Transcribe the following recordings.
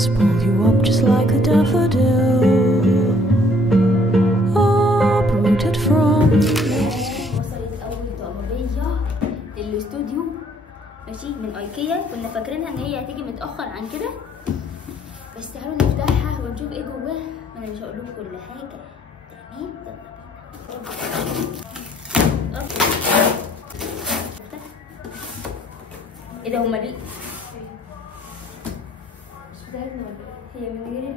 breeze pull you up just like a daffodil, uprooted from. وصلت اول طلبيه للاستوديو ماشي من ايكيا. كنا فاكرينها ان هي هتيجي متاخر عن كده، بس تعالوا نفتحها ونشوف ايه جواها. انا مش هقول لكم كل حاجه. تمام ايه ده؟ هما ليه مش بتاعتنا ولا ايه؟ هي من غير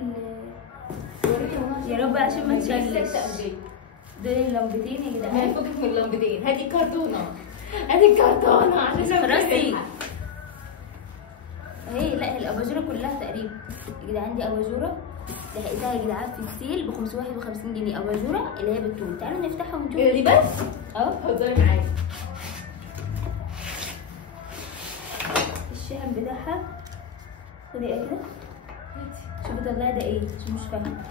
يا رب عشان ما تشلش. دول اللمبتين يا جدعان. فكك من اللمبتين، هاتي الكرتونه، هاتي الكرتونه عشان خلاصي اهي. لا الاباجوره كلها تقريبا يا جدعان. دي اباجوره لقيتها يا جدعان في السيل ب 551 جنيه. اباجوره اللي هي بالطول. تعالوا نفتحها ونشوف. دي بس هزاري معايا. الشحن بتاعها خدي ايه كده. شوفي طلعي ده ايه عشان مش فاهمه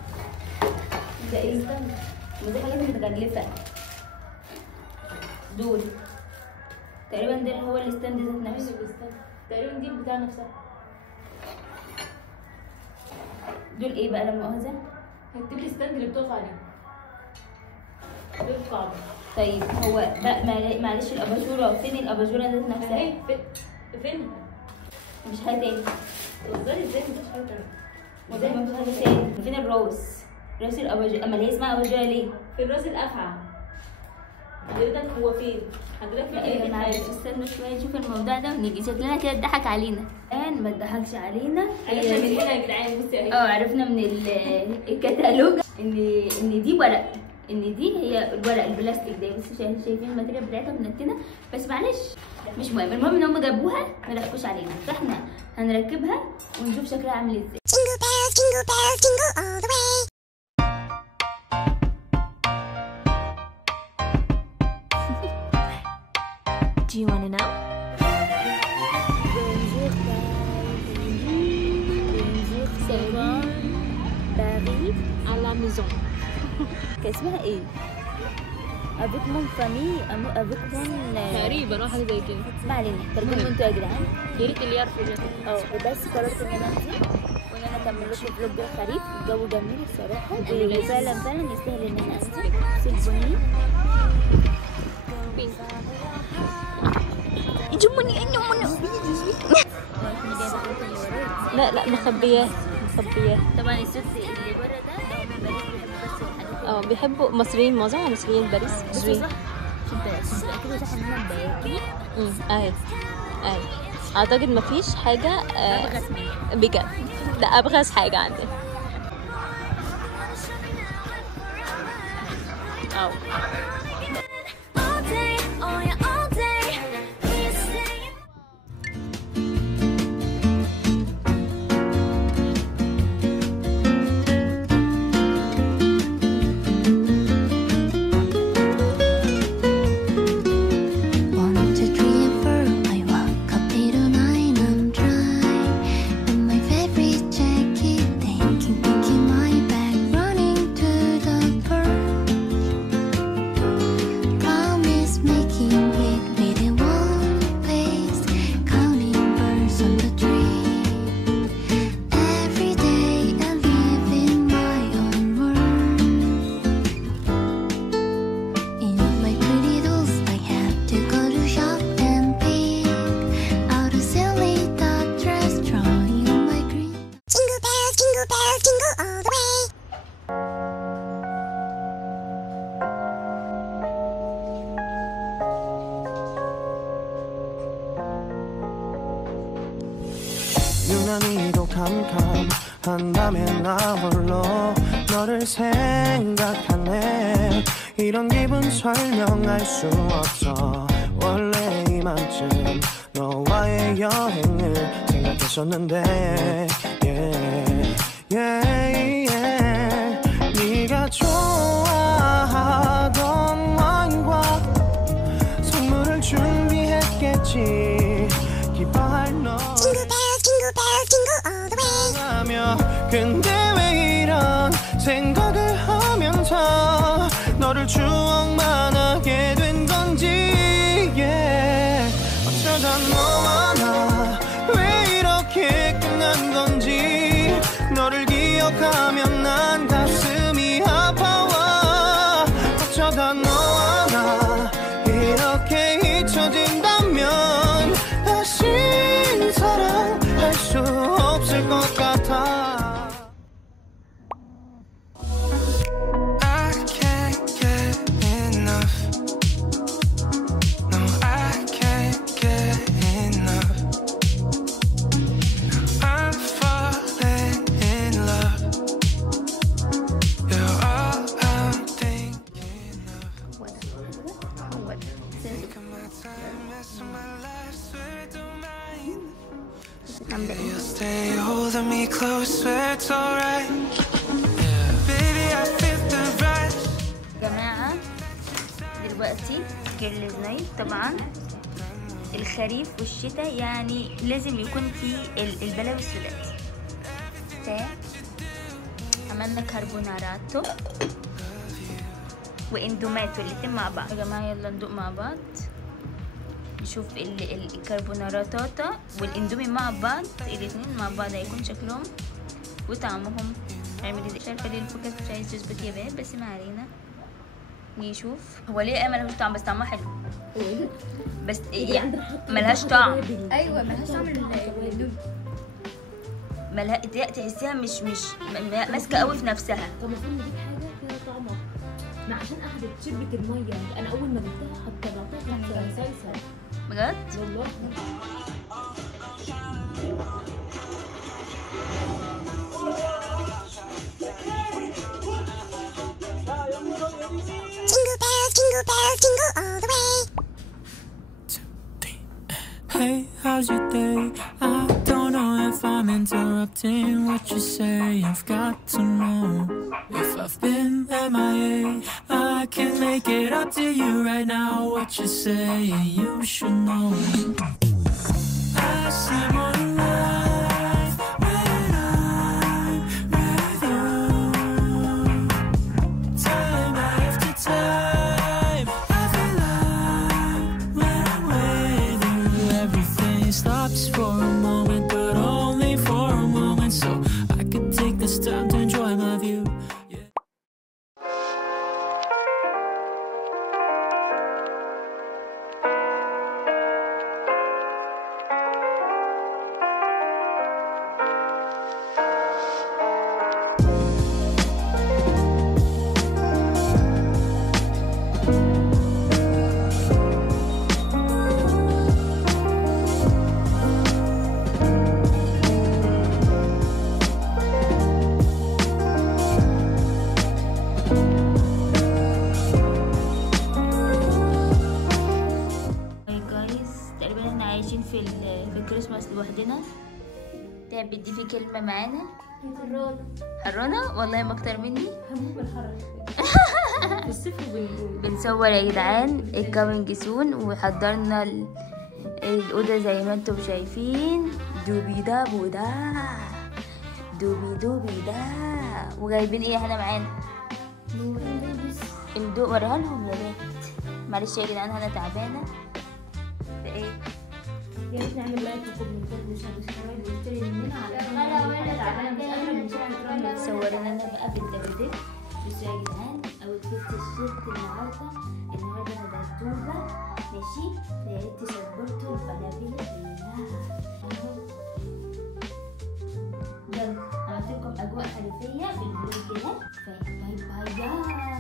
ده ايه. استنى، ودي حاجات متغلفه. دول تقريبا ده اللي هو الستاند ذات نفسه. تقريبا دي بتاع نفسها. دول ايه بقى لما مؤاخذه؟ هتجيب لي الستاند اللي بتقف عليه. دول قاعده. طيب هو بقى معلش الاباجوره فين؟ الاباجوره ذات نفسها اهي فين؟ مش حاجه تاني. تهزري ازاي؟ مفيش حاجه تانيه. وزي ما في حاجه تاني. فين الراس؟ راس الاباجوره. اما هي اسمها اباجوره ليه؟ في الراس الافعى. حضرتك هو فين؟ حضرتك فين؟ لا معلش استنوا شويه نشوف الموضوع ده ونيجي. شكلنا كده اتضحك علينا. الان ما اتضحكش علينا. عرفنا من هنا يا جدعان. بصي اهي. عرفنا من الكتالوج ان دي ورق. ان دي هي الورق البلاستيك ده. بس شايفين الماتيريال بتاعتها منتنه. بس معلش مش مهم. المهم ان هم جابوها ما ضحكوش علينا. فاحنا هنركبها ونشوف شكلها عامل ازاي. Jingle bells, jingle bells, jingle all the way. Do you want to know? باريس À la maison. كان اسمها ايه؟ افيك مون فامي افيك مون تقريبا حاجه زي كده. ما علينا. ترجموا انتوا يا جدعان. يا ريت اللي يعرفوا ده. وبس قررت ان انا انزل وان انا اكمل لكم فلوج الخريف. الجو جميل الصراحه وفعلا يستاهل ان انا انزل. سيبوني يجموني لا مخبياه. طبعا الست اللي بره ده من باريس بيحبوا بس الحاجات. بيحبوا مصريين، معظمهم مصريين باريس. بس صح عشان تأكدوا صح ان انا باكل. اهي اعتقد مفيش حاجه ابغى اسمها بجد. ده ابغز حاجه عندي. All day, oh yeah, all day. Please stay. One, two, three, and four. I woke up late at night. I'm dry in my favorite jacket, thinking my bag, running to the purse. Promise making it within one place, counting birds on the tree. Every day I live in my own world. In my pretty dolls, I have to go to shop and pick out a silly dot dress, drawing on my green. Jingle bells, jingle bells, jingle all the way. 유난히도 캄캄한다면 나 홀로 너를 생각하네. 이런 기분 설명할 수 없어. 원래 이맘쯤 너와의 여행을 생각했었는데 네가 좋아하던 와인과 선물을 준비했겠지. 기뻐할 너 Jingle bells, jingle bells, jingle all the way. 하며 근데 왜 이런 생각을 하면서 너를 추억만 하게 된 건지 어쩌다 너와 나 왜 이렇게 끝난 건지 عاملة ايه؟ You'll stay holding me close, swear it's alright. Yeah, baby, I feel the rush. جماعة دلوقتي جيرلز نايت. طبعا الخريف والشتاء يعني لازم يكون في البلاوي السوداء. عملنا كاربوناراتو واندوماتو الاتنين مع بعض. يا جماعة يلا ندوق مع بعض نشوف الكربوناراتاتا والاندومي مع بعض، الاتنين مع بعض هيكون شكلهم وطعمهم هيعمل ازاي. مش عارفه ليه الفوكس مش عايز يظبط يا بنات، بس ما علينا. نشوف هو ليه ملهاش طعم، بس طعمها حلو. بس يعني ملهاش طعم. ايوه ملهاش طعم الاندومي. تحسيها مش ماسكه قوي في نفسها. طب المفروض نجيب حاجه فيها طعم اكتر. ما عشان قعدت شربت الميه، انا اول ما جبتها حتى بعتها كانت سايسه بجد والله. Jingle bells, jingle all the way. Hey, how's your day? I don't know if I'm interrupting what you say. I've got to know if I've been MIA. I can make it up to you right now. What you say, you should know. I see more life when I'm with you. Time after time, I feel like when I'm with you, everything stops for a moment, but only for a moment. So I could take this time to enjoy my view. Yeah. في الكريسماس لوحدنا. تحبي تضيفي كلمة معانا؟ حرانة والله ما اكتر مني. هموت بالحراره في الصيف بنصور يا جدعان الكامينج سون، وحضرنا الأوضة زي ما انتم شايفين. دوبي دا بودا دوبي دوبي دا. وجايبين ايه احنا معانا؟ الضوء وريها لهم يا بنت. معلش يا جدعان انا تعبانة. فايه يا ريت نعمل لايك وكومنتات وسبسكرايب واشتري مننا على صورنا انا بقى بالدبادب. بصوا يا جدعان اوتفيت الشيرت النهارده انا دبدوبه ماشي. يا ريت تسبورتوا الفلافل اهو. يلا عملت لكم اجواء خريفيه في الفلوج ده. باي باي.